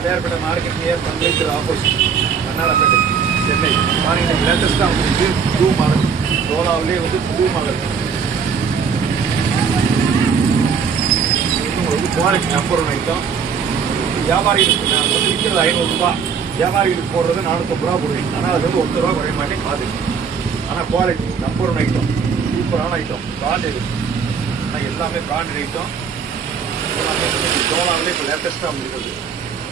அடையார்பேட்டை market near Bangaleshwar opposite Kannarapettai Chennai. பாருங்க லேட்டஸ்ட்டாக வந்து புது மாடல் சோலாவிலே வந்து புது மாடல். உங்களுக்கு குவாலிட்டி நம்பர் 1 ஐட்டம். வியாபாரிகளுக்கு நான் வந்து விற்கிறது 500 ரூபா, வியாபாரிகளுக்கு போடுறது 450 ரூபா போடுவீங்க. ஆனால் அது வந்து 1 ரூபா குறைய மாட்டேன் பார்த்துக்கு. ஆனால் குவாலிட்டி நம்பர் 1 ஐட்டம், சூப்பரான ஐட்டம், பிராண்டட். ஆனால் எல்லாமே பிராண்டட் ஐட்டம். பூராமே சோலாவிலே இப்போ லேட்டஸ்ட்டாக வந்துருக்குது.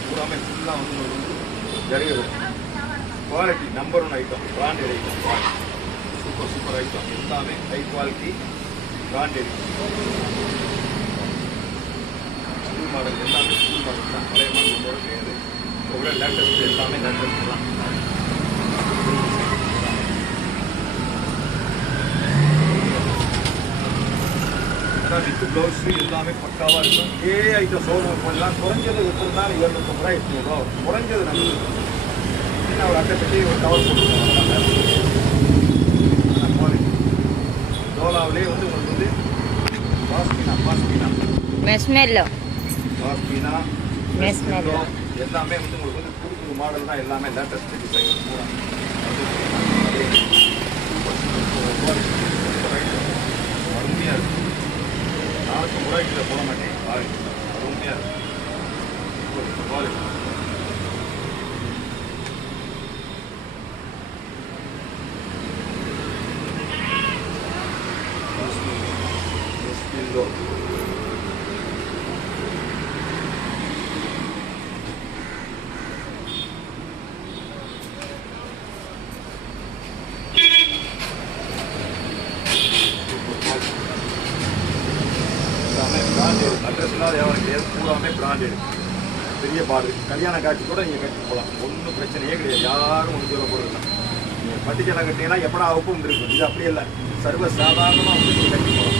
பூராமே ஃபுல்லாக வந்து ஜரிகை quality number 1 item, branded item, super super item. எல்லாமே high quality branded school model. எல்லாமே ஸ்கூல் மாடல் தான், பழைய மாடல் நம்மளோட கிடையாது. இப்போ லேட்டஸ்ட் எல்லாமே லேட்டஸ்ட் தான். வித்து ப்ளவுஸ் எல்லாமே பக்காவாக இருக்கும். ஐட்டம் சோழம் பண்ணலாம். குறைஞ்சது எப்படி இருந்தாலும் 750 ரூபா 800 ரூபா வரும். குறைஞ்சது நம்ம ஒரு அட்டை பெட்டி ஒரு கவர் போட்டுருக்கோம். குவாலிட்டி சோலாவிலே வந்து உங்களுக்கு வந்து பாஸ்பீனா மெஸ்மெல்லோ எல்லாமே வந்து உங்களுக்கு வந்து புது புது மாடல் தான். எல்லாமே லேட்டஸ்ட் டிசைன் பூரா அருமையாக இருக்கும். 450 ரூபாய்க்கு போட மாட்டேன். அருமையாக இருக்கும் குவாலிட்டி. அட்ரஸ் இல்லாத வியாபாரம் கிடையாது. பூராமே பிராண்டட் பெரிய பார்டர். கல்யாண காட்சி கூட நீங்கள் கட்டி போகலாம், ஒன்றும் பிரச்சனையே கிடையாது. யாரும் ஒன்று சொல்ல போகிறதுலாம் நீங்கள் பட்டிச்செல்லாம் கட்டிங்கன்னா எப்படா அவுப்பும் இருக்கும். இது அப்படியே இல்லை, சர்வ சாதாரணமாக வந்து நீங்கள் கட்டி போகலாம்.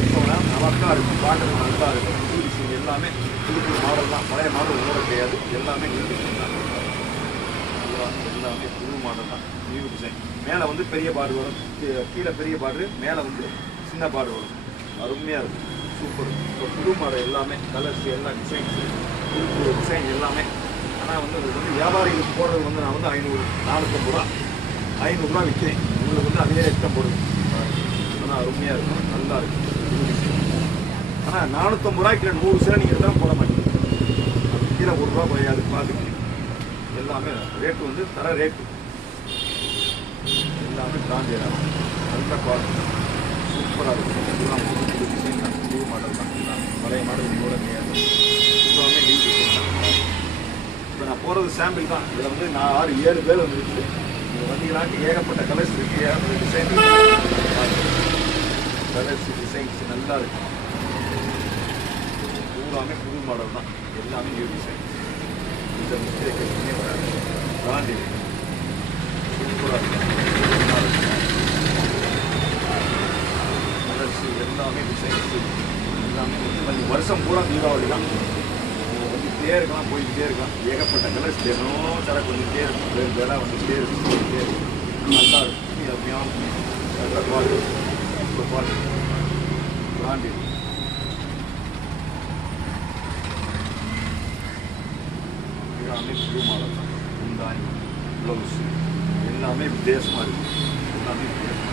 எப்போனா நமக்காக இருக்கும், பார்டர் நல்லா இருக்கும். புது விஷயம் எல்லாமே புது புது மாடல் தான், பழைய மாடல் ஓட கிடையாது. எல்லாமே நியூ டிசைன் தான். எல்லாமே புது மாடல் தான், நியூ டிசைன். மேலே வந்து பெரிய பார்டர் வரும், கீழே பெரிய பார்டரு, மேலே வந்து சின்ன பார்டர் வரும். அருமையாக இருக்கும், சூப்பர். இப்போ புது மாடல் எல்லாமே கலர்ஸ் எல்லாம் டிசைன்ஸு புது புது டிசைன் எல்லாமே. ஆனால் வந்து அது வந்து வியாபாரிகளுக்கு போடுறது வந்து நான் வந்து 450 ரூபா 500 ரூபா விற்கிறேன். உங்களுக்கு வந்து அதே ரேட் தான் போடுவேன். ஆனால் அருமையாக இருக்கும், நல்லா இருக்கும். ஆனால் 450 ரூபாய்க்கு 100 சேலை நீங்கள் இருந்தாலும் போட மாட்டீங்க. அது கீழே 1 ரூபா குறையாது பார்த்துக்கிறீங்க. எல்லாமே ரேட்டு வந்து தர ரேட்டு எல்லாமே பிராண்டட் ஆகும். நல்ல குவாலிட்டி சூப்பராக இருக்கும். எல்லாம் புது புது டிசைன் தான், புது மாடல் தான். எல்லாமே பழைய மாடல் கூட கிடையாது. எல்லாமே நியூ டிசைன் தான். இப்போ நான் போகிறது சாம்பிள் தான். இதில் வந்து நான் 6-7 பேர் வந்து இருக்குது. நீங்கள் வந்தீங்கன்னாக்கு ஏகப்பட்ட கலர்ஸ் இருக்குது, ஏகப்பட்ட டிசைன் கலர்ஸ் டிசைன்ஸ் நல்லா இருக்குது. பூராமே புது மாடல் தான், எல்லாமே நியூ டிசைன். இந்த மிஸ்டேக் எதுவுமே வராது. பிராண்டட் சூப்பராக இருக்கும். எல்லாமே டிசைன்ஸு எல்லாமே வந்து வருஷம் பூரா தீபாவளி தான். வந்துகிட்டே இருக்கலாம், போய்கிட்டே இருக்கலாம். ஏகப்பட்ட கலர்ஸ் தினம் சரக்கு வந்துகிட்டே இருக்கும். வேலை வந்துகிட்டே இருக்கும், போய்கிட்டே இருக்கும். நல்லா இருக்கும். எப்படியும் நல்ல குவாலிட்டி, சூப்பர் குவாலிட்டி, பிராண்டட். எல்லாமே புது மாடல் தான். முந்தானி ப்ளவுஸு எல்லாமே வித்தியாசமாக இருக்குது. எல்லாமே வித்தியாசமாக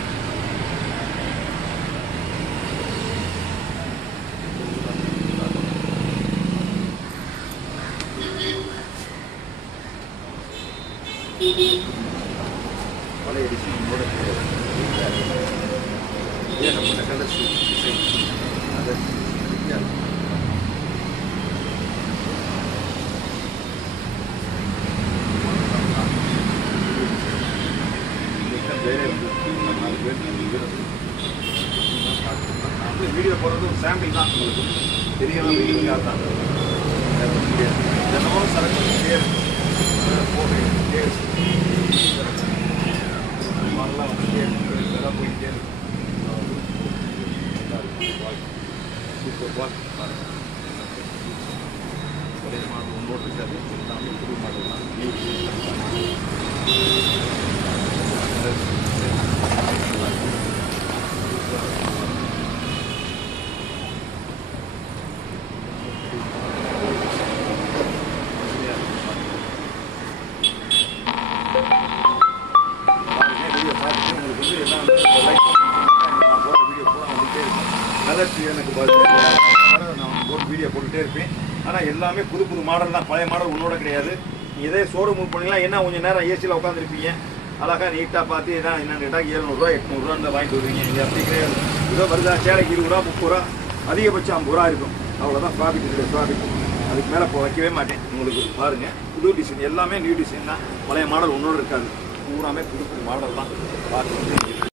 பழைய டிசைன் கூட ஏகப்பட்ட கலர்ஸ் டிசைன் அதை வேறு 4 பேர் வீடியோ போடுறது ஒரு சாம்பிள் தான். உங்களுக்கு தெரியலாம், வீடியோக்காக தான். தினமும் சரக்கு பேர் போட்டுக்கிட்டே மாதிரிலாம் வந்துட்டே வேலை போயிட்டே இருக்கும். சூப்பர் பால் பழைய மாடல் ஒன்றோடு இருக்காது. எல்லாமே புது மாடல் தான். கலர்ஸ் எனக்கு நான் போட்டு வீடியோ போட்டுகிட்டே இருப்பேன். ஆனால் எல்லாமே புது புது மாடல் தான், பழைய மாடல் ஒன்றோட கிடையாது. இதே ஷோரூம் மூவ் பண்ணிக்கலாம், என்ன கொஞ்சம் நேரம் ஏசியில் உட்காந்துருப்பீங்க, அழகாக நீட்டாக பார்த்து இதான் என்னென்னு கேட்டால் 700 800 வாங்கிட்டு வருவீங்க. இங்கே அப்படி கிடையாது. இதோ வருதா சேலைக்கு 20 ரூபா 30 ரூபா, அதிகபட்சம் 50 ரூபா இருக்கும். அவ்வளோதான் ப்ராஃபிட். இல்லை ப்ராஃபிட் அதுக்கு மேலே வைக்கவே மாட்டேன். உங்களுக்கு பாருங்கள், புது டிசைன் எல்லாமே நியூ டிசைன் தான், பழைய மாடல் ஒன்றோடு இருக்காது. பூராமே புது புது மாடல் தான் பார்த்து